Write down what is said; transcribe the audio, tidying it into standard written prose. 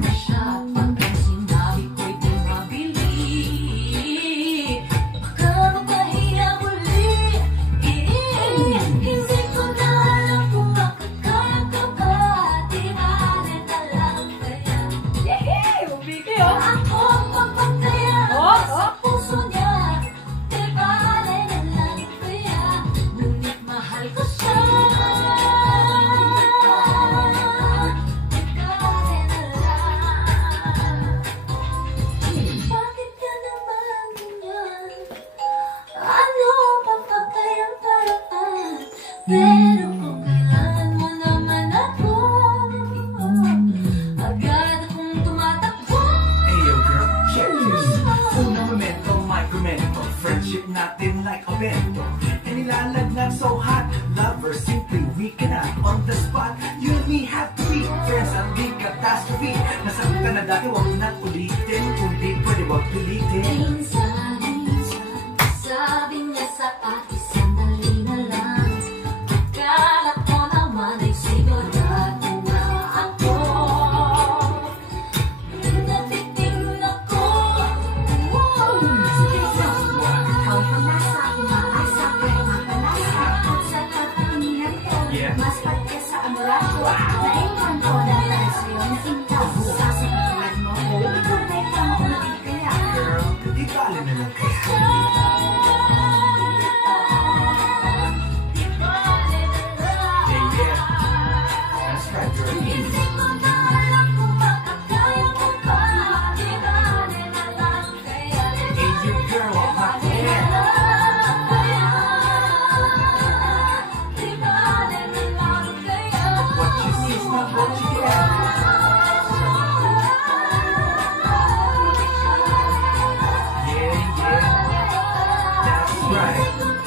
na siya. Pagka sinabi ko'y di mabili, baka mapahiya muli. Hindi ko na alam kung makakaya ka ba. Di bale na lang kaya. Yehey! Umiki, oh! Ako papataya sa puso niya. Di bale na lang kaya. Ngunit mahal ko siya. Di bale na lang. Bakit ka naman ganyan? Ano pa kayang paraan? Pero kung kailangan mo naman ako, agad akong tumatakbo. Ayo girl, check this. Unang momento, micromento. Friendship natin like a bento. And nilalagnat so hot. Lovers, simply we cannot. On the spot, you and me have to be friends. Ang di catastrophe. Nasakit ka na dati, wag na ulitin. Kung di pwede, wag pilitin. Sabi niya sa akin, sandali na lang. Akala ko naman ay sigurado na ako. Nabitin ako. Ikaw ang nasa umaasa, kahit mapalasa. At sa katatinginan ko, Yeah. mas pagka sa amurato. Naiwan ko na dahil sa'yo na ikaw. Sasabihin mo, ikaw na ikaw ang nakikaya. Girl, di bale na lang kaya. Yeah, yeah. That's right, girl. Hindi ko na alam kung makakaya mo pa. Di bale na lang kaya. Hey, you girl, I'm not there. Di bale na lang kaya. What you see is not what you get. Yeah, yeah. That's right.